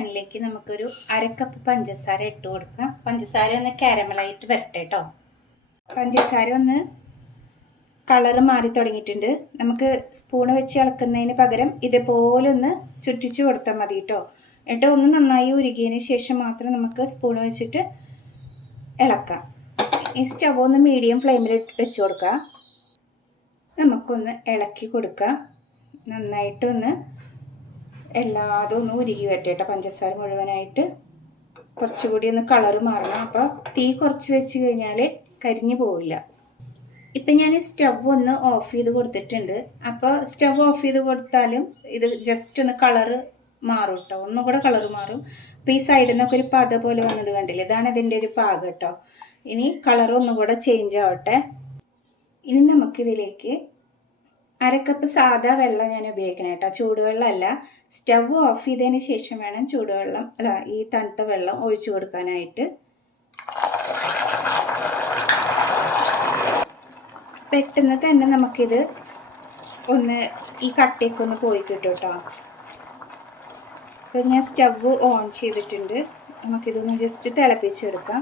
പാനിലേക്ക് നമുക്കൊരു അരക്കപ്പ് കപ്പ് പഞ്ചസാര ഇട്ട് കൊടുക്കാം. പഞ്ചസാര ഒന്ന് കാരമലായിട്ട് വരട്ടെ കേട്ടോ പഞ്ചസാര ഒന്ന് കളർ മാറി തുടങ്ങിയിട്ടുണ്ട്. നമുക്ക് സ്പൂണ് വെച്ച് ഇളക്കുന്നതിന് പകരം ഇതേപോലെ ഒന്ന് ചുറ്റിച്ചു കൊടുത്താൽ മതി കേട്ടോ എന്നിട്ട് ഒന്ന് നന്നായി ഉരുകിയതിന് ശേഷം മാത്രം നമുക്ക് സ്പൂൺ വെച്ചിട്ട് ഇളക്കാം. ഈ സ്റ്റവ് ഒന്ന് മീഡിയം ഫ്ലെയിമിൽ വെച്ച് കൊടുക്കുക നമുക്കൊന്ന് ഇളക്കി കൊടുക്കാം. നന്നായിട്ടൊന്ന് എല്ലാതും ഒന്ന് ഉരുകി വരട്ടെ പഞ്ചസാര മുഴുവനായിട്ട് കുറച്ചുകൂടി ഒന്ന് കളറ് മാറണം. അപ്പോൾ തീ കുറച്ച് വെച്ച് കഴിഞ്ഞാൽ കരിഞ്ഞു പോവില്ല. ഇപ്പം ഞാൻ സ്റ്റവ് ഒന്ന് ഓഫ് ചെയ്ത് കൊടുത്തിട്ടുണ്ട്. അപ്പോൾ സ്റ്റവ് ഓഫ് ചെയ്ത് കൊടുത്താലും ഇത് ജസ്റ്റ് ഒന്ന് കളറ് മാറും കേട്ടോ ഒന്നും കൂടെ കളറ് മാറും. അപ്പോൾ ഈ സൈഡിൽ നിന്നൊക്കെ ഒരു പത പോലെ വന്നത് കണ്ടില്ല? ഇതാണ് ഇതിന്റെ ഒരു പാകം കേട്ടോ ഇനി കളർ ഒന്നും കൂടെ ചേഞ്ച് ആവട്ടെ. ഇനി നമുക്കിതിലേക്ക് അരക്കപ്പ് സാധാ വെള്ളം ഞാൻ ഉപയോഗിക്കണം കേട്ടോ ചൂടുവെള്ളമല്ല. സ്റ്റവ് ഓഫ് ചെയ്തതിന് ശേഷം വേണം ചൂടുവെള്ളം അല്ല ഈ തണുത്ത വെള്ളം ഒഴിച്ചു കൊടുക്കാനായിട്ട്. പെട്ടെന്ന് തന്നെ നമുക്കിത് ഒന്ന് ഈ കട്ടയൊക്കെ ഒന്ന് പോയി കിട്ടും കേട്ടോ അപ്പോൾ ഞാൻ സ്റ്റവ് ഓൺ ചെയ്തിട്ടുണ്ട്. നമുക്കിതൊന്ന് ജസ്റ്റ് തിളപ്പിച്ചെടുക്കാം.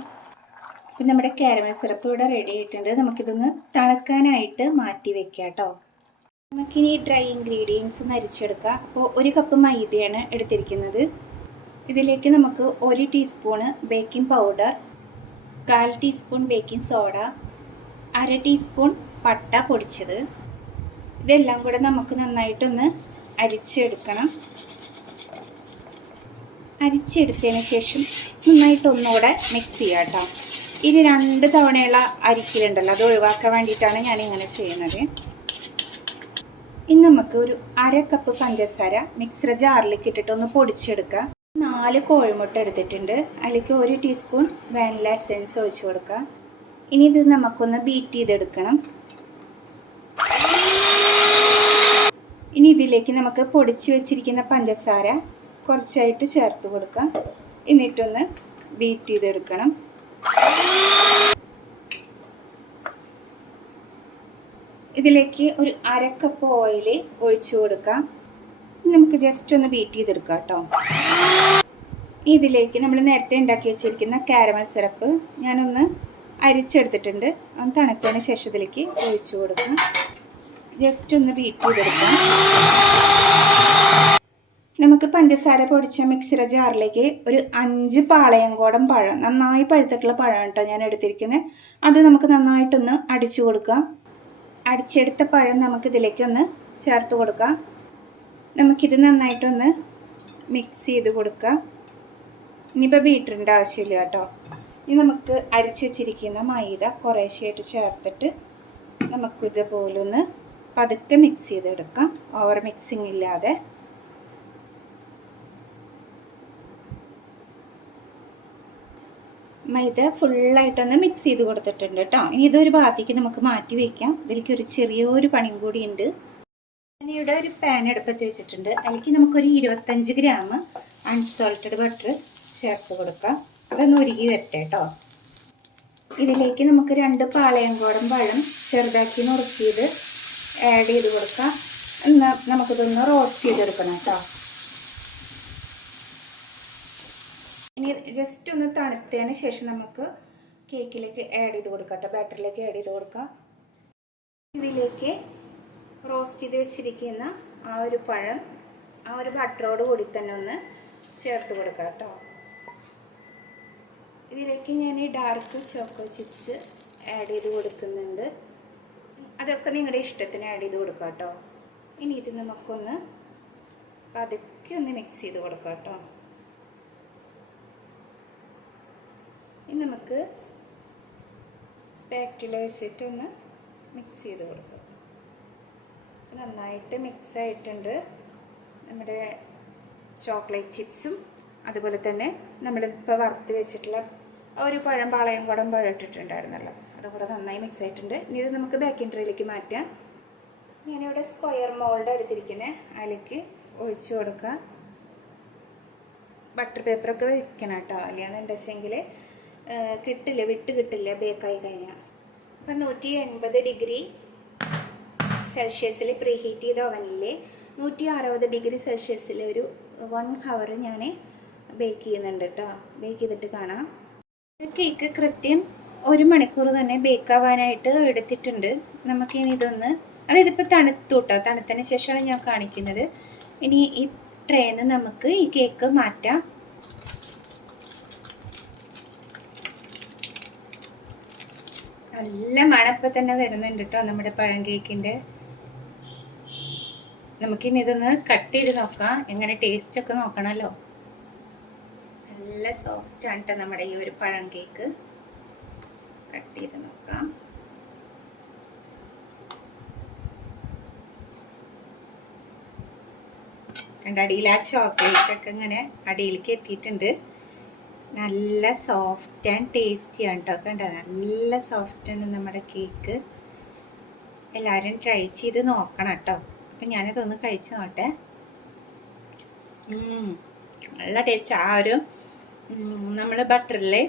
അപ്പം നമ്മുടെ കാരമൽ സിറപ്പ് ഇവിടെ റെഡി ആയിട്ടുണ്ട്. നമുക്കിതൊന്ന് തണുക്കാനായിട്ട് മാറ്റി വെക്കാം കേട്ടോ നമുക്കിനി ഡ്രൈ ഇൻഗ്രീഡിയൻസ് നരിച്ചെടുക്കാം അപ്പോൾ ഒരു കപ്പ് മൈദയാണ് എടുത്തിരിക്കുന്നത്. ഇതിലേക്ക് നമുക്ക് ഒരു ടീസ്പൂണ് ബേക്കിംഗ് പൗഡർ കാൽ ടീസ്പൂൺ ബേക്കിംഗ് സോഡ അര ടീസ്പൂൺ പട്ട പൊടിച്ചത്. ഇതെല്ലാം കൂടെ നമുക്ക് നന്നായിട്ടൊന്ന് അരിച്ചെടുക്കണം. അരിച്ചെടുത്തതിന് ശേഷം നന്നായിട്ടൊന്നുകൂടെ മിക്സ് ചെയ്യാം കേട്ടോ. ഇനി രണ്ട് തവണയുള്ള അരിക്കലുണ്ടല്ലോ അത് ഒഴിവാക്കാൻ വേണ്ടിയിട്ടാണ് ഞാൻ ഇങ്ങനെ ചെയ്യുന്നത്. ഇനി നമുക്ക് ഒരു അര കപ്പ് പഞ്ചസാര മിക്സർ ജാറിലേക്ക് ഇട്ടിട്ട് ഒന്ന് പൊടിച്ചെടുക്കുക നാല് കോഴിമുട്ട എടുത്തിട്ടുണ്ട്. അതിലേക്ക് ഒരു ടീസ്പൂൺ വാനില എസെൻസ് ഒഴിച്ചു കൊടുക്കുക ഇനി ഇത് നമുക്കൊന്ന് ബീറ്റ് ചെയ്തെടുക്കണം. ഇനി ഇതിലേക്ക് നമുക്ക് പൊടിച്ച് വെച്ചിരിക്കുന്ന പഞ്ചസാര കുറച്ചായിട്ട് ചേർത്ത് കൊടുക്കാം. എന്നിട്ടൊന്ന് ബീറ്റ് ചെയ്തെടുക്കണം. ഇതിലേക്ക് ഒരു അരക്കപ്പ് കപ്പ് ഓയിൽ ഒഴിച്ചു കൊടുക്കാം. നമുക്ക് ജസ്റ്റ് ഒന്ന് ബീറ്റ് ചെയ്തെടുക്കാം കേട്ടോ. ഇതിലേക്ക് നമ്മൾ നേരത്തെ ഉണ്ടാക്കി വെച്ചിരിക്കുന്ന കാരമൽ സിറപ്പ് ഞാനൊന്ന് അരിച്ചെടുത്തിട്ടുണ്ട്. ഒന്ന് തണുത്തതിന് ശേഷം ഇതിലേക്ക് ഒഴിച്ചു കൊടുക്കാം. ജസ്റ്റ് ഒന്ന് ബീറ്റ് ചെയ്തെടുക്കാം. നമുക്ക് പഞ്ചസാര പൊടിച്ച മിക്സിയുടെ ജാറിലേക്ക് ഒരു അഞ്ച് പാളയങ്കോടം പഴം നന്നായി പഴുത്തിട്ടുള്ള പഴം കേട്ടോ ഞാൻ എടുത്തിരിക്കുന്നത് അത് നമുക്ക് നന്നായിട്ടൊന്ന് അടിച്ചു കൊടുക്കാം. അടിച്ചെടുത്ത പഴം നമുക്കിതിലേക്ക് ഒന്ന് ചേർത്ത് കൊടുക്കാം. നമുക്കിത് നന്നായിട്ടൊന്ന് മിക്സ് ചെയ്ത് കൊടുക്കാം. ഇനിയിപ്പോൾ ബീറ്ററിന്റെ ആവശ്യമില്ല കേട്ടോ. ഇനി നമുക്ക് അരിച്ചു വെച്ചിരിക്കുന്ന മൈദ കുറേശ്ശെയായിട്ട് ചേർത്തിട്ട് നമുക്കിതുപോലൊന്ന് പതുക്കെ മിക്സ് ചെയ്തെടുക്കാം. ഓവർ മിക്സിങ് ഇല്ലാതെ. മൈദ ഫുള്ളായിട്ടൊന്ന് മിക്സ് ചെയ്ത് കൊടുത്തിട്ടുണ്ട് കേട്ടോ ഇനി ഇതൊരു ഭാഗത്തേക്ക് നമുക്ക് മാറ്റി വയ്ക്കാം ഇതിലേക്ക് ഒരു ചെറിയൊരു പണിയും കൂടി ഉണ്ട്. ഇവിടെ ഒരു പാൻ എടുപ്പത്ത് വെച്ചിട്ടുണ്ട്. അതിലേക്ക് നമുക്കൊരു ഇരുപത്തഞ്ച് ഗ്രാം അൺസോൾട്ടഡ് ബട്ടർ ചേർത്ത് കൊടുക്കാം. അതൊന്ന് ഉരുകി വരട്ടെ കേട്ടോ ഇതിലേക്ക് നമുക്ക് രണ്ട് പാളയങ്കോടം പഴം ചെറുതാക്കി നുറുക്കിയത് ആഡ് ചെയ്ത് കൊടുക്കാം. എന്നാൽ നമുക്കിതൊന്ന് റോസ്റ്റ് ചെയ്തെടുക്കണം കേട്ടോ ഇനി ജസ്റ്റ് ഒന്ന് തണുത്തതിന് ശേഷം നമുക്ക് കേക്കിലേക്ക് ആഡ് ചെയ്ത് കൊടുക്കാം കേട്ടോ ബാറ്ററിലേക്ക് ആഡ് ചെയ്ത് കൊടുക്കാം. ഇതിലേക്ക് റോസ്റ്റ് ചെയ്ത് വെച്ചിരിക്കുന്ന ആ ഒരു പഴം ആ ഒരു ബട്ടറോട് കൂടി തന്നെ ഒന്ന് ചേർത്ത് കൊടുക്കാം കേട്ടോ ഇതിലേക്ക് ഞാൻ ഈ ഡാർക്ക് ചോക്കോ ചിപ്സ് ആഡ് ചെയ്ത് കൊടുക്കുന്നുണ്ട്. അതൊക്കെ നിങ്ങളുടെ ഇഷ്ടത്തിന് ആഡ് ചെയ്ത് കൊടുക്കാം കേട്ടോ ഇനി ഇത് നമുക്കൊന്ന് പതുക്കെ ഒന്ന് മിക്സ് ചെയ്ത് കൊടുക്കാം കേട്ടോ നമുക്ക് സ്പാക്റ്റില വെച്ചിട്ടൊന്ന് മിക്സ് ചെയ്ത് കൊടുക്കാം. നന്നായിട്ട് മിക്സ് ആയിട്ടുണ്ട്. നമ്മുടെ ചോക്ലേറ്റ് ചിപ്സും അതുപോലെ തന്നെ നമ്മളിപ്പോൾ വറുത്ത് വെച്ചിട്ടുള്ള ഒരു പഴം പാളയം കുടം പഴം ഇട്ടിട്ടുണ്ടായിരുന്നല്ലോ. അതുകൂടെ നന്നായി മിക്സ് ആയിട്ടുണ്ട്. ഇനി ഇത് നമുക്ക് ബേക്കിംഗ് ട്രേയിലേക്ക് മാറ്റാം. ഞാനിവിടെ സ്ക്വയർ മോൾഡ് എടുത്തിരിക്കുന്ന. അതിലേക്ക് ഒഴിച്ചു കൊടുക്കുക ബട്ടർ പേപ്പറൊക്കെ വെക്കണം കേട്ടോ. അല്ലാന്ന് വെച്ചെങ്കിൽ കിട്ടില്ല വിട്ട് കിട്ടില്ല ബേക്കായി കഴിഞ്ഞാൽ അപ്പം നൂറ്റി എൺപത് ഡിഗ്രി സെൽഷ്യസിൽ പ്രീ ഹീറ്റ് ചെയ്ത ഓവനിൽ നൂറ്റി അറുപത് ഡിഗ്രി സെൽഷ്യസിൽ ഒരു വൺ ഹവർ ഞാൻ ബേക്ക് ചെയ്യുന്നുണ്ട് കേട്ടോ ബേക്ക് ചെയ്തിട്ട് കാണാം. കേക്ക് കൃത്യം ഒരു മണിക്കൂർ തന്നെ ബേക്ക് ആവാനായിട്ട് എടുത്തിട്ടുണ്ട്. നമുക്കിനി ഇതൊന്ന് അതായത് ഇപ്പോൾ തണുത്തു കേട്ടോ തണുത്തതിന് ശേഷമാണ് ഞാൻ കാണിക്കുന്നത്. ഇനി ഈ ട്രേന്ന് നമുക്ക് ഈ കേക്ക് മാറ്റാം. നല്ല മണപ്പം തന്നെ വരുന്നുണ്ട് കേട്ടോ നമ്മുടെ പഴം കേക്കിന്റെ നമുക്കിനി ഇതൊന്ന് കട്ട് ചെയ്ത് നോക്കാം. എങ്ങനെ ടേസ്റ്റ് ഒക്കെ നോക്കണമല്ലോ നല്ല സോഫ്റ്റ് ആണ് കേട്ടോ നമ്മുടെ ഈ ഒരു പഴം കേക്ക്. കട്ട് ചെയ്ത് നോക്കാം. കണ്ട അടിയിൽ ആ ചോക്ലേറ്റ് ഒക്കെ ഇങ്ങനെ അടിയിലേക്ക് എത്തിയിട്ടുണ്ട്. നല്ല സോഫ്റ്റ് ആൻഡ് ടേസ്റ്റി ആണ് കേട്ടോ കണ്ടോ? നല്ല ആണ് നമ്മുടെ കേക്ക് എല്ലാവരും ട്രൈ ചെയ്ത് നോക്കണം കേട്ടോ അപ്പം ഞാനിതൊന്ന് കഴിച്ച് നോട്ടെ നല്ല ടേസ്റ്റ് ആ ഒരു നമ്മൾ ബട്ടറിലെ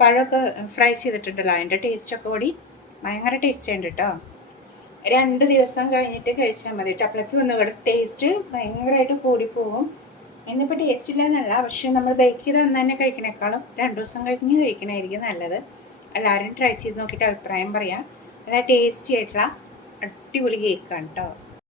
പഴമൊക്കെ ഫ്രൈ ചെയ്തിട്ടുണ്ടല്ലോ. അതിന്റെ ടേസ്റ്റൊക്കെ കൂടി ഭയങ്കര ടേസ്റ്റ് ഉണ്ട് കേട്ടോ രണ്ട് ദിവസം കഴിഞ്ഞിട്ട് കഴിച്ചാൽ മതി കേട്ടോ അപ്പോഴേക്കും ഒന്നുകൂടെ ടേസ്റ്റ് ഭയങ്കരമായിട്ട് കൂടിപ്പോകും ഇന്നിപ്പോൾ ടേസ്റ്റ് ഇല്ലെന്നല്ല പക്ഷേ നമ്മൾ ബേക്ക് ചെയ്ത് അന്ന് തന്നെ കഴിക്കണേക്കാളും രണ്ട് ദിവസം കഴിഞ്ഞ് കഴിക്കണമായിരിക്കും നല്ലത്. എല്ലാവരും ട്രൈ ചെയ്ത് നോക്കിയിട്ട് അഭിപ്രായം പറയാം. നല്ല ടേസ്റ്റി ആയിട്ടുള്ള അടിപൊളി കേക്കാണ് കേട്ടോ